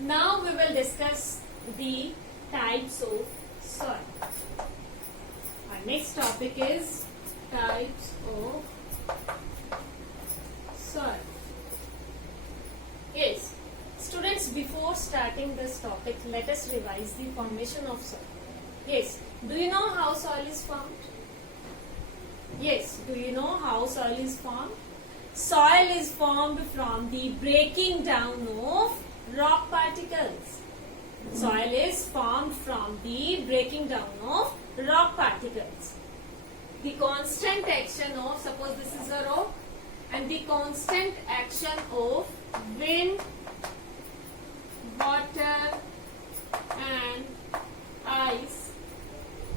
Now we will discuss the types of soil. Our next topic is types of soil. Yes, students, before starting this topic, let us revise the formation of soil. Yes, do you know how soil is formed? Yes, do you know how soil is formed? Soil is formed from the breaking down of rock particles. Soil is formed from the breaking down of rock particles. The constant action of, suppose this is a rock, and the constant action of wind, water and ice,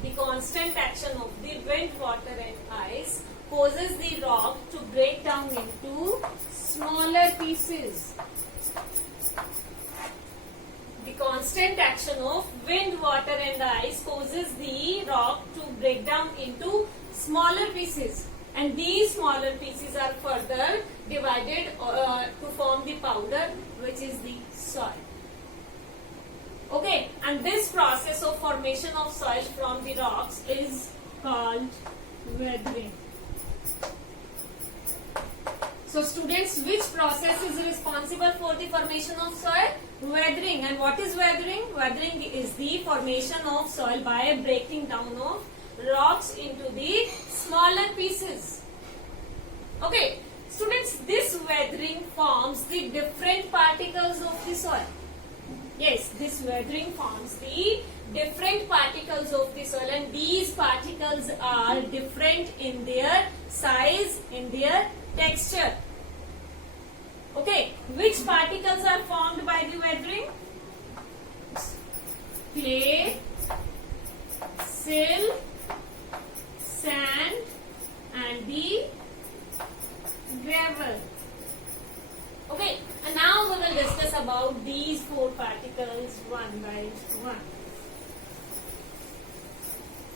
the constant action of the wind, water and ice causes the rock to break down into smaller pieces. The constant action of wind, water and ice causes the rock to break down into smaller pieces, and these smaller pieces are further divided to form the powder, which is the soil. Okay, and this process of formation of soil from the rocks is called weathering. So students, which process is responsible for the formation of soil? Weathering. And what is weathering? Weathering is the formation of soil by breaking down of rocks into the smaller pieces. Okay, students, this weathering forms the different particles of the soil. Yes, this weathering forms the different particles of the soil, and these particles are different in their size, in their texture. Okay, which particles are formed by the weathering? Clay, silt, sand and the gravel. Okay, and now we will discuss about these four particles one by one.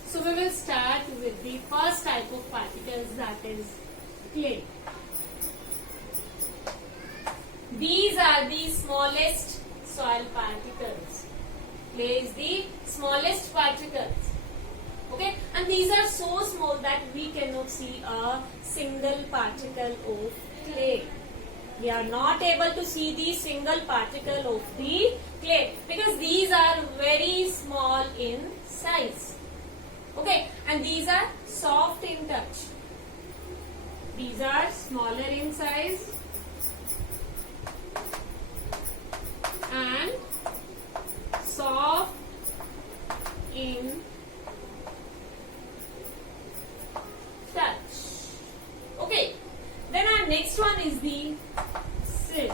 So we will start with the first type of particles, that is clay. These are the smallest soil particles. Clay is the smallest particles. Okay, and these are so small that we cannot see a single particle of clay. We are not able to see the single particle of the clay because these are very small in size. Okay, and these are soft in touch. These are smaller in size and soft in touch. Okay, then our next one is the silt.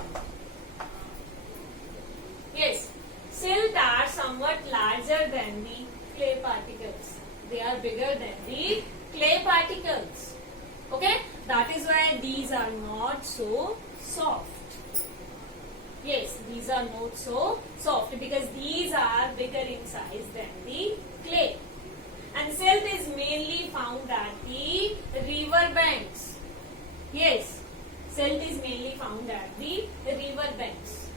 Yes, silt are somewhat larger than the clay particles. They are bigger than the clay particles. Okay, that is why these are not so soft. Yes, these are not so soft because these are bigger in size than the clay. And silt is mainly found at the river banks. Yes, silt is mainly found at the river banks.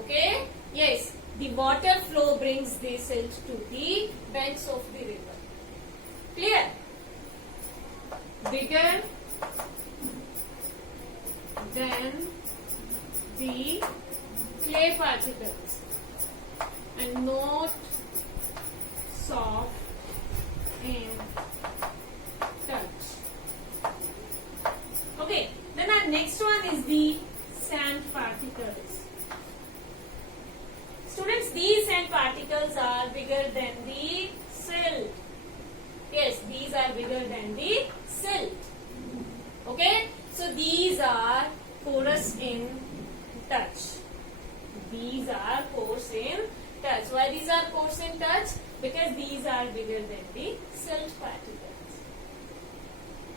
Okay? Yes, the water flow brings the silt to the banks of the river. Clear? Bigger than the clay particles and not soft in touch. Okay, then our next one is the sand particles. Students, these sand particles are bigger than the silt. Yes, these are bigger than the silt. Okay, so these are porous in touch. These are porous in touch. Why these are porous in touch? Because these are bigger than the silt particles.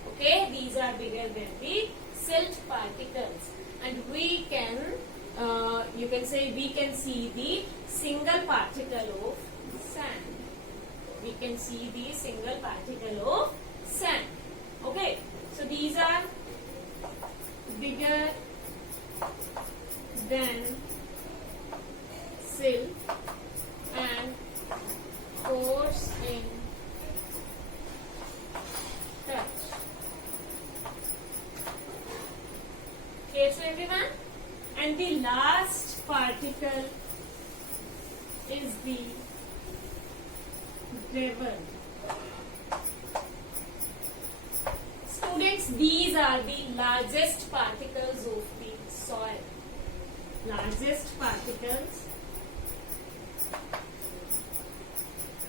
Okay, these are bigger than the silt particles, and we can, you can say, we can see the single particle of sand. We can see the single particle of sand. Okay, so these are bigger than silt and coarse in touch. Okay, so everyone, and the last particle is the gravel. Students, these are the largest particles of the soil. Largest particles.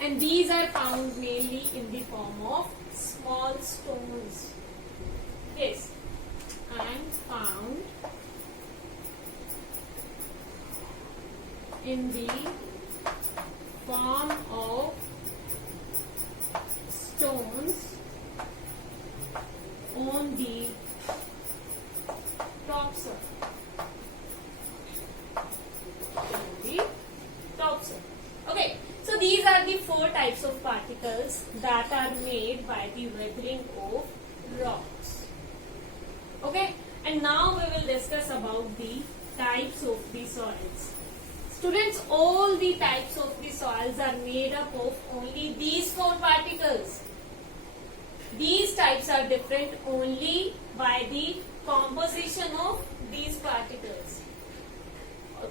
And these are found mainly in the form of small stones. Yes, and found in the form of stones on the topsoil. Okay, so these are the 4 types of particles that are made by the weathering of rocks. Okay, and now we will discuss about the types of the soils. Students, all the types of the soils are made up of only these 4 particles. These types are different only by the composition of these particles.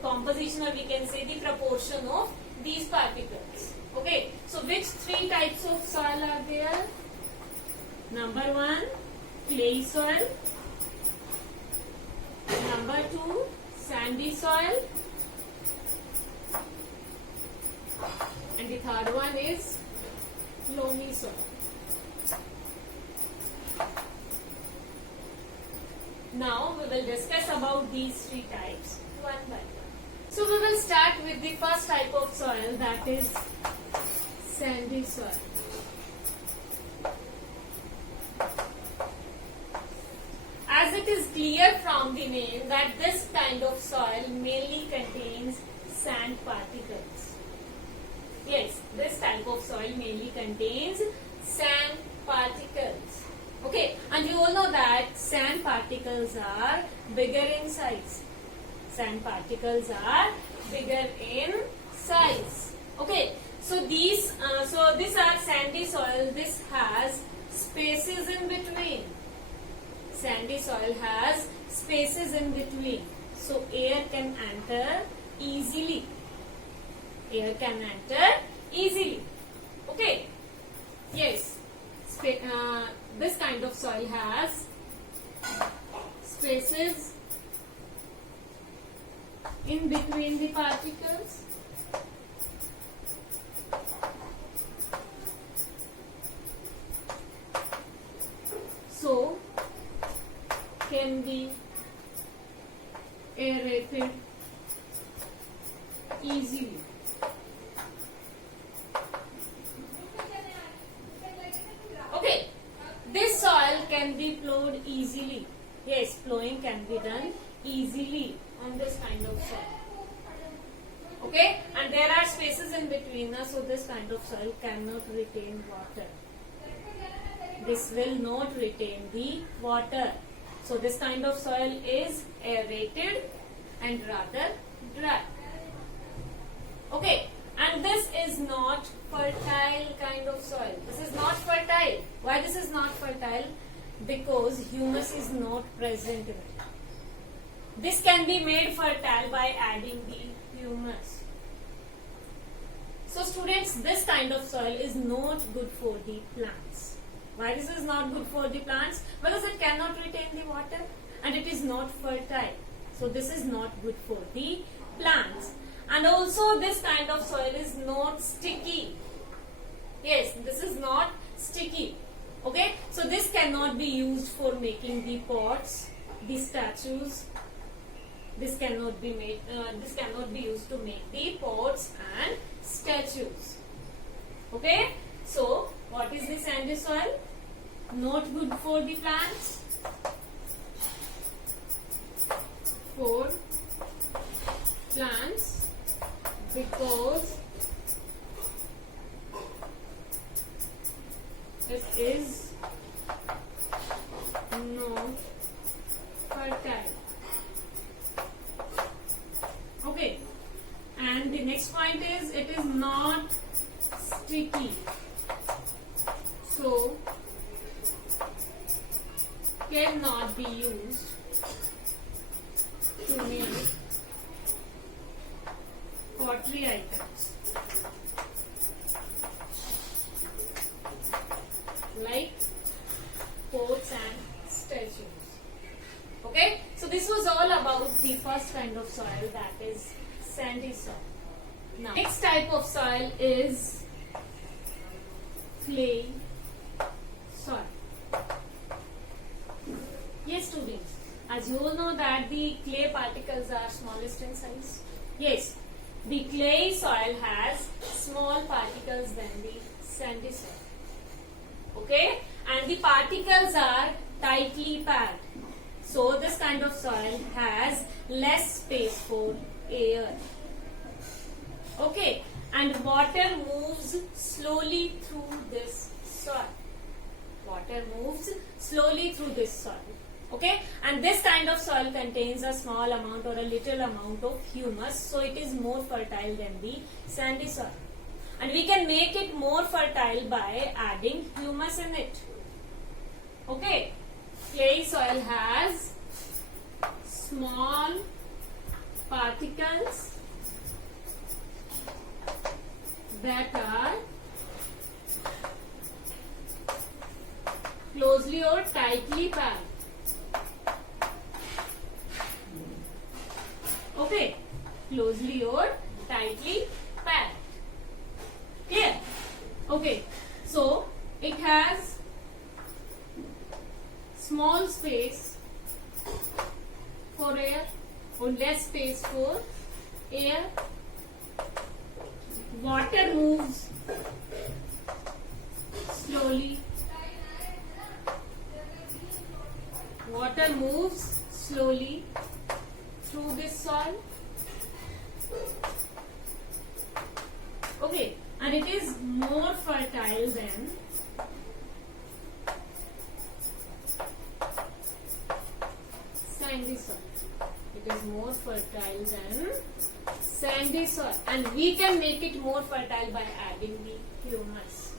Composition, or we can say the proportion of these particles. Okay, so which 3 types of soil are there? Number 1, clay soil. Number 2, sandy soil. And the third one is loamy soil. Now we will discuss about these 3 types one by one. So we will start with the first type of soil, that is sandy soil. As it is clear from the name that this kind of soil mainly contains sand particles. Yes, this type of soil mainly contains sand particles. Okay, and you all know that sand particles are bigger in size. Sand particles are bigger in size. Okay, so these are sandy soil. This has spaces in between. Sandy soil has spaces in between, so air can enter easily. Air can enter easily. Okay. Yes. This kind of soil has spaces in between the particles. So can be aerated easily. Okay, this soil can be plowed easily. Yes, plowing can be done easily on this kind of soil. Okay, and there are spaces in between us, so this kind of soil cannot retain water. This will not retain the water. So this kind of soil is aerated and rather dry. Okay, and this is not fertile kind of soil. This is not fertile. Why this is not fertile? Because humus is not present in it. This can be made fertile by adding the humus. So students, this kind of soil is not good for the plants. Why this is not good for the plants? Because it cannot retain the water and it is not fertile. So this is not good for the plants. And also this kind of soil is not sticky. Yes, this is not sticky. Okay, so this cannot be used for making the pots, the statues. This cannot be made. This cannot be used to make the pots and statues. Okay, so what is the sandy soil? Not good for the plants. For plants, because it is not fertile. Okay, and the next point is it is not sticky. So cannot be used to make pottery items like pots and statues. Okay, so this was all about the first kind of soil, that is sandy soil. Now, next type of soil is clay soil. Yes, students, as you all know that the clay particles are smallest in size. Yes, the clay soil has small particles than the sandy soil. Okay, and the particles are tightly packed. So this kind of soil has less space for air. Okay, and water moves slowly through this soil. Water moves slowly through this soil. Okay, and this kind of soil contains a small amount or a little amount of humus, so it is more fertile than the sandy soil. And we can make it more fertile by adding humus in it. Okay, clay soil has small particles that are closely or tightly packed. Okay, closely or tightly packed. Clear? Okay, so it has small space for air or less space for air. Water moves slowly. Water moves slowly through this soil. Okay, and it is more fertile than sandy soil. It is more fertile than sandy soil, and we can make it more fertile by adding the humus.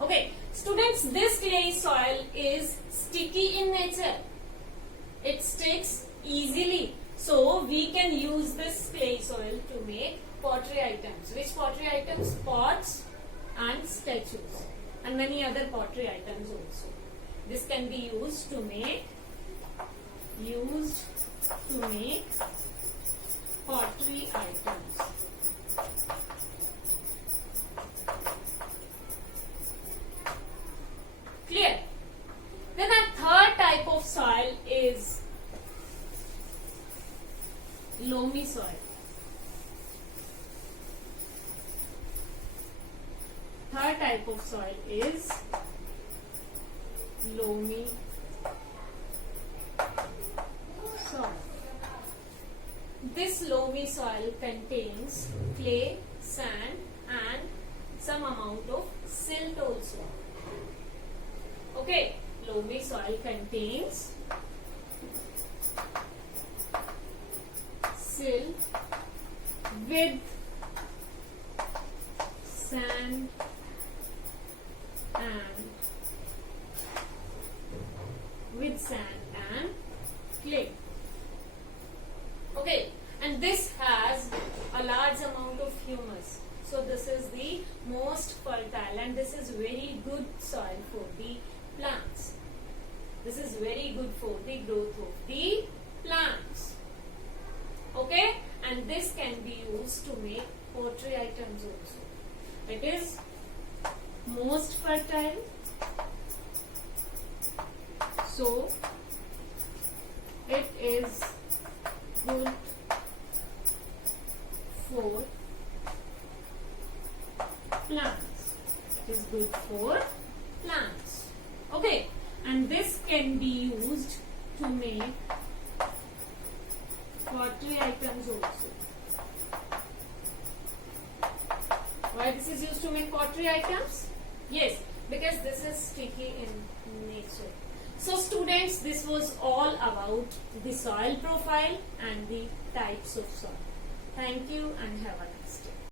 Okay, students, this clay soil is sticky in nature. It sticks easily. So we can use this clay soil to make pottery items. Which pottery items? Pots and statues, and many other pottery items also. This can be used to make pottery items. Clear? Then a third type of soil is loamy soil. Third type of soil is loamy soil. This loamy soil contains clay, sand and some amount of silt also. Okay, loamy soil contains silt with sand and clay. Okay, and this has a large amount of humus. So this is the most fertile, and this is very good soil for the plants. This is very good for the growth of the plants. Okay, and this can be used to make pottery items also. It is most fertile, so it is good for plants. It is good for plants. Okay, and this can be used to make pottery items also. Why this is used to make pottery items? Yes, because this is sticky in nature. So students, this was all about the soil profile and the types of soil. Thank you and have a nice day.